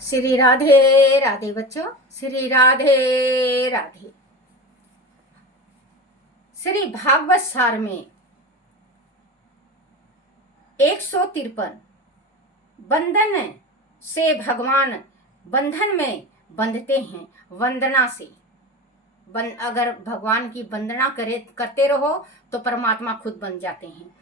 श्री राधे राधे बच्चों, श्री राधे राधे। श्री भागवत सार में 153 बंधन से भगवान बंधन में बंधते हैं वंदना से। अगर भगवान की वंदना करते रहो तो परमात्मा खुद बन जाते हैं।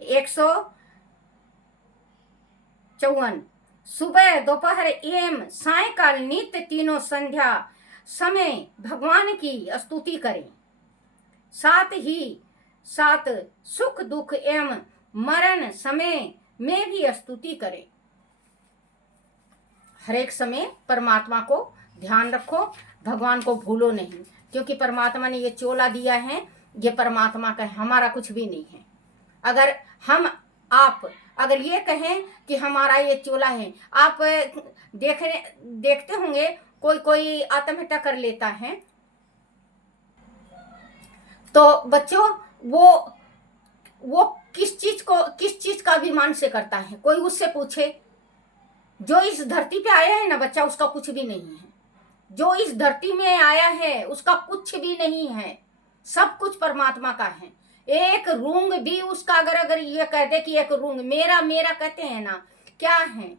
154 सुबह दोपहर एवं सायकाल नित्य तीनों संध्या समय भगवान की स्तुति करें। साथ ही साथ सुख दुख एवं मरण समय में भी स्तुति करें। हर एक समय परमात्मा को ध्यान रखो, भगवान को भूलो नहीं, क्योंकि परमात्मा ने ये चोला दिया है, ये परमात्मा का है, हमारा कुछ भी नहीं है। अगर आप अगर ये कहें कि हमारा ये चोला है, आप देखते होंगे कोई आत्महत्या कर लेता है तो बच्चों वो किस चीज का अभिमान से करता है? कोई उससे पूछे? जो इस धरती पे आया है ना बच्चा, उसका कुछ भी नहीं है। जो इस धरती में आया है उसका कुछ भी नहीं है, सब कुछ परमात्मा का है। एक रूंग भी उसका अगर ये कह दे कि एक रूंग मेरा मेरा कहते हैं ना, क्या है?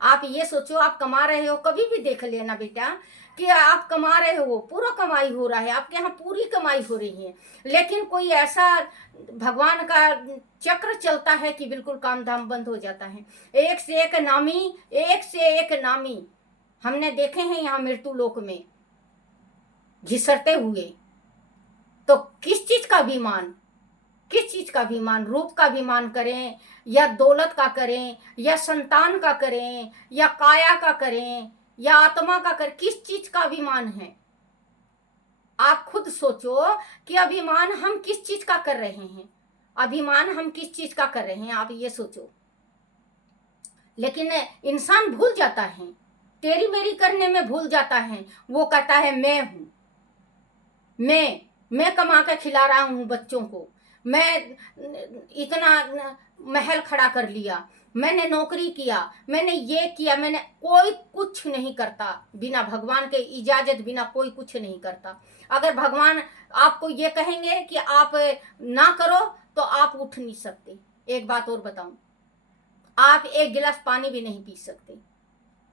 आप ये सोचो, आप कमा रहे हो, कभी भी देख लेना बेटा कि आप कमा रहे हो, पूरा कमाई हो रहा है, आपके यहाँ पूरी कमाई हो रही है, लेकिन कोई ऐसा भगवान का चक्र चलता है कि बिल्कुल काम धाम बंद हो जाता है। एक से एक नामी हमने देखे हैं यहाँ मृत्यु लोक में घिसरते हुए। तो किस चीज का अभिमान, किस चीज का अभिमान? रूप का अभिमान करें या दौलत का करें या संतान का करें या काया का करें या आत्मा का करें, किस चीज का अभिमान है? आप खुद सोचो कि अभिमान हम किस चीज का कर रहे हैं, अभिमान हम किस चीज का कर रहे हैं, आप ये सोचो। लेकिन इंसान भूल जाता है, तेरी मेरी करने में भूल जाता है। वो कहता है मैं हूं, मैं कमा के खिला रहा हूं बच्चों को, मैं इतना महल खड़ा कर लिया, मैंने नौकरी किया, मैंने ये किया, मैंने कोई कुछ नहीं करता बिना भगवान के इजाजत बिना कोई कुछ नहीं करता। अगर भगवान आपको ये कहेंगे कि आप ना करो तो आप उठ नहीं सकते। एक बात और बताऊं, आप एक गिलास पानी भी नहीं पी सकते।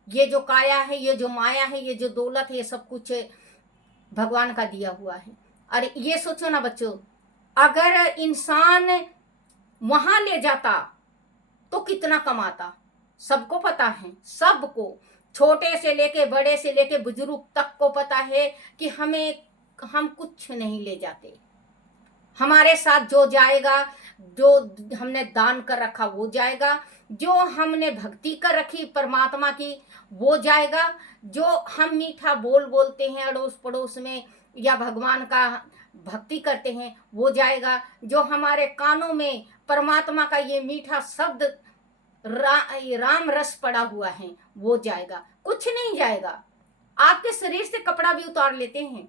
ये जो काया है, ये जो माया है, ये जो दौलत है, ये सब कुछ भगवान का दिया हुआ है। अरे ये सोचो ना बच्चों, अगर इंसान वहां ले जाता तो कितना कमाता? सबको पता है, सबको, छोटे से लेके बड़े से लेके बुजुर्ग तक को पता है कि हम कुछ नहीं ले जाते। हमारे साथ जो जाएगा, जो हमने दान कर रखा वो जाएगा, जो हमने भक्ति कर रखी परमात्मा की वो जाएगा, जो हम मीठा बोलते हैं अड़ोस पड़ोस में या भगवान का भक्ति करते हैं वो जाएगा, जो हमारे कानों में परमात्मा का ये मीठा शब्द राम रस पड़ा हुआ है वो जाएगा, कुछ नहीं जाएगा। आपके शरीर से कपड़ा भी उतार लेते हैं,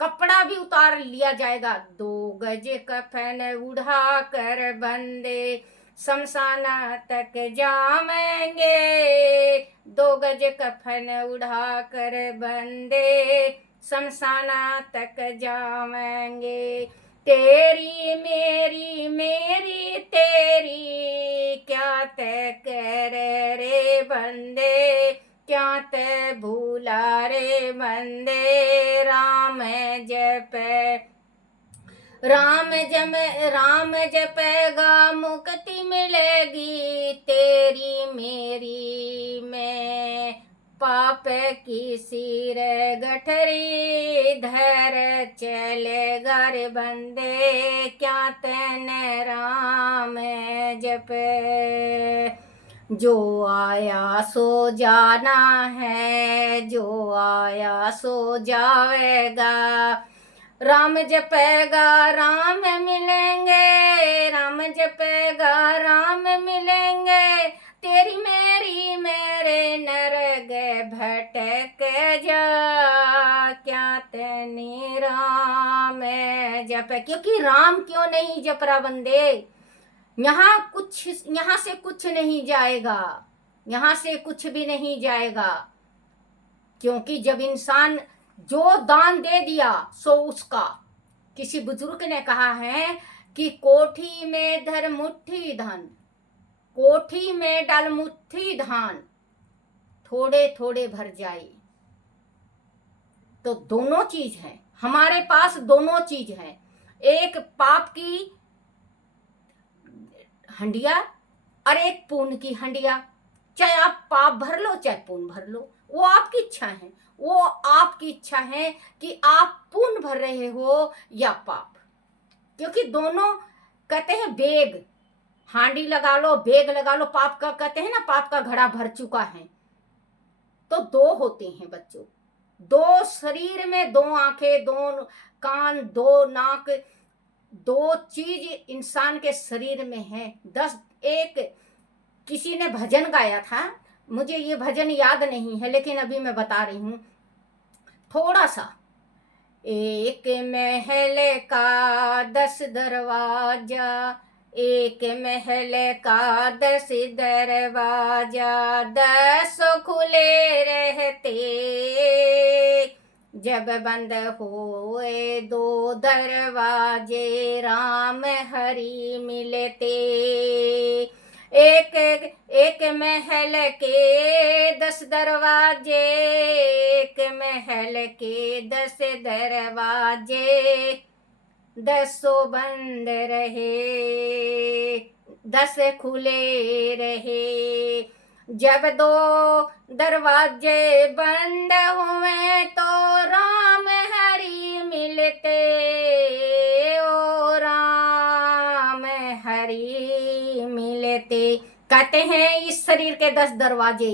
कपड़ा भी उतार लिया जाएगा। 2 गज कफन उड़ा कर बंदे शमशान तक जावेंगे, 2 गज कफन उड़ा कर बंदे शमशान तक जावेंगे। तेरी मेरी मेरी तेरी क्या तय कर रे बंदे, क्या ते भूला रे बंदे। राम जपेगा मुक्ति मिलेगी, तेरी मेरी में पाप की सिर गठरी धर चलेगा रे बंदे, क्या तेने राम जपे। जो आया सो जाना है, जो आया सो जाएगा, राम जपेगा राम मिलेंगे, राम जपेगा राम मिलेंगे। तेरी मेरी मेरे नरग भटक जा, क्या तेनी राम जप। क्योंकि राम क्यों नहीं जप रहा बंदे? यहाँ से कुछ नहीं जाएगा, यहाँ से कुछ भी नहीं जाएगा, क्योंकि जब इंसान जो दान दे दिया सो उसका। किसी बुजुर्ग ने कहा है कि कोठी में धर मुट्ठी धन, कोठी में डाल मुट्ठी धान, थोड़े थोड़े भर जाए। तो दोनों चीज है हमारे पास, दोनों चीज है। एक पाप की हंडिया और एक पुण्य की हंडिया। चाहे आप पाप भर लो चाहे पुण्य भर लो, वो आपकी इच्छा है। वो आपकी इच्छा है कि आप पुण्य भर रहे हो या पाप। क्योंकि दोनों कहते हैं बेग, हांडी लगा लो बेग लगा लो, पाप का कहते हैं ना, पाप का घड़ा भर चुका है। तो दो होते हैं बच्चों, दो शरीर में, दो आंखें, दो कान, दो नाक, दो चीज इंसान के शरीर में है। 10 एक किसी ने भजन गाया था, मुझे ये भजन याद नहीं है लेकिन अभी मैं बता रही हूं थोड़ा सा। एक महल का 10 दरवाजा, एक महल का 10 दरवाजा, 10 खुले रहते, जब बंद हुए 2 दरवाजे, राम हरि मिलते। एक महल के 10 दरवाजे, एक महल के 10 दरवाजे, 10 बंद रहे, 10 खुले रहे। जब 2 दरवाजे बंद हुए तो राम हरि मिलते, ओ राम हरि मिलते। कहते हैं इस शरीर के 10 दरवाजे,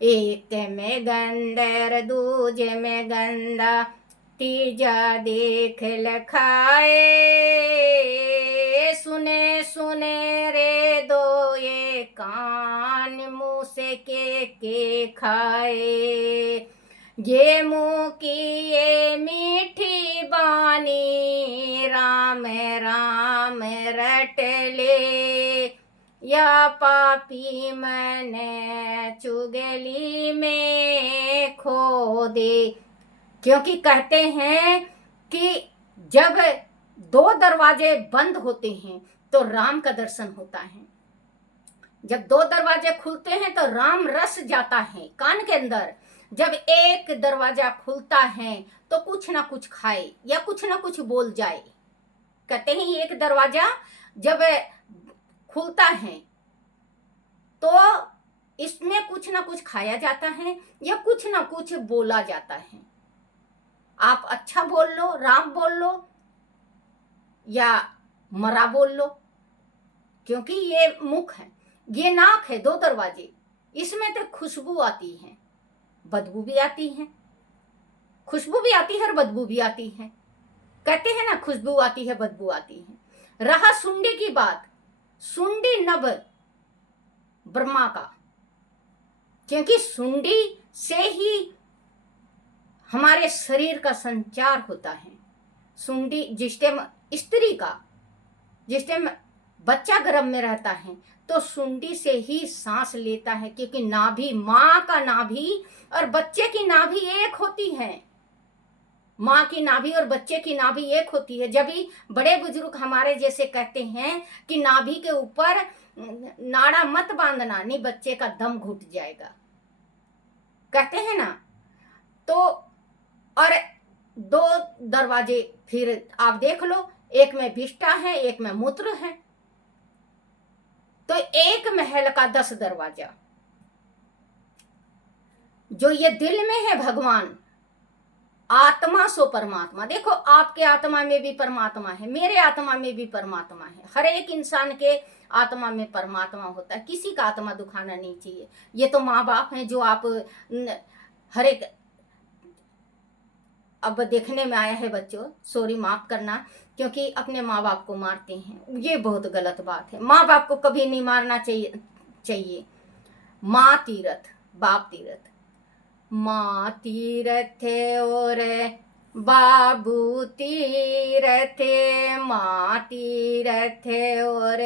एक में गंदर, दूजे में गंदा, तीजा देख लखाए, सुने सुने रे दो ये कान, मुँह से के खाए। ये मुँह की ये मीठी बानी, राम राम रट ले, या पापी मन चुगली में खो दे। क्योंकि कहते हैं कि जब 2 दरवाजे बंद होते हैं तो राम का दर्शन होता है। जब 2 दरवाजे खुलते हैं तो राम रस जाता है कान के अंदर। जब एक दरवाजा खुलता है तो कुछ ना कुछ खाए या कुछ ना कुछ बोल जाए। कहते हैं एक दरवाजा जब खुलता है तो इसमें कुछ ना कुछ खाया जाता है या कुछ ना कुछ बोला जाता है। आप अच्छा बोल लो, राम बोल लो या मरा बोल लो, क्योंकि ये मुख है, ये नाक है, 2 दरवाजे, इसमें तो खुशबू आती है, बदबू भी आती है। खुशबू भी आती है और बदबू भी आती है। कहते हैं ना खुशबू आती है बदबू आती है। रहा सुंडी की बात, सुंडी नभ ब्रह्मा का, क्योंकि सुंडी से ही हमारे शरीर का संचार होता है। सुंडी जिस टाइम स्त्री का, जिस टाइम बच्चा गर्भ में रहता है तो सुंडी से ही सांस लेता है, क्योंकि नाभि, माँ का नाभि और बच्चे की नाभि एक होती है। माँ की नाभि और बच्चे की नाभि एक होती है। जब भी बड़े बुजुर्ग हमारे जैसे कहते हैं कि नाभि के ऊपर नाड़ा मत बांधना, नहीं बच्चे का दम घुट जाएगा, कहते हैं ना। तो और 2 दरवाजे फिर आप देख लो, एक में विष्ठा है, एक में मूत्र है। तो एक महल का 10 दरवाजा। जो ये दिल में है भगवान, आत्मा सो परमात्मा। देखो आपके आत्मा में भी परमात्मा है, मेरे आत्मा में भी परमात्मा है। हर एक इंसान के आत्मा में परमात्मा होता है, किसी का आत्मा दुखाना नहीं चाहिए। ये तो माँ बाप हैं जो आप हर एक, अब देखने में आया है बच्चों, सॉरी माफ करना, क्योंकि अपने माँ बाप को मारते हैं, ये बहुत गलत बात है। माँ बाप को कभी नहीं मारना चाहिए। माँ तीरथ बाप तीरथ, माँ तीरथ और बाबू तीरथ, माँ तीरथ और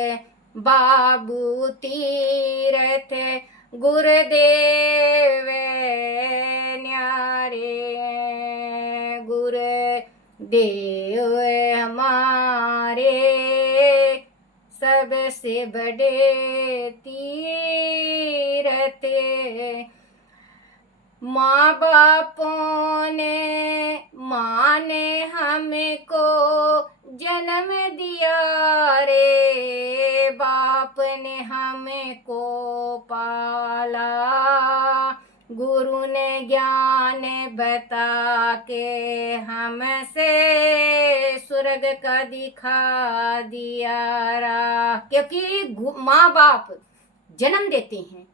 बाबू तीरथ, गुरुदेव न्यारे, गुरुदेव हमारे सबसे बड़े तीरथ। माँ बापों ने, माँ ने हमको जन्म दिया रे, बाप ने हमको पाला, गुरु ने ज्ञान बता के हमसे स्वर्ग का दिखा दिया राह। क्योंकि माँ बाप जन्म देते हैं,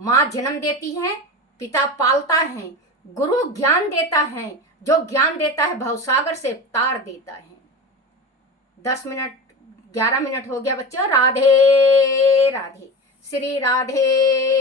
माँ जन्म देती है, पिता पालता है, गुरु ज्ञान देता है, जो ज्ञान देता है भवसागर से तार देता है। 10 मिनट 11 मिनट हो गया बच्चों। राधे राधे, श्री राधे।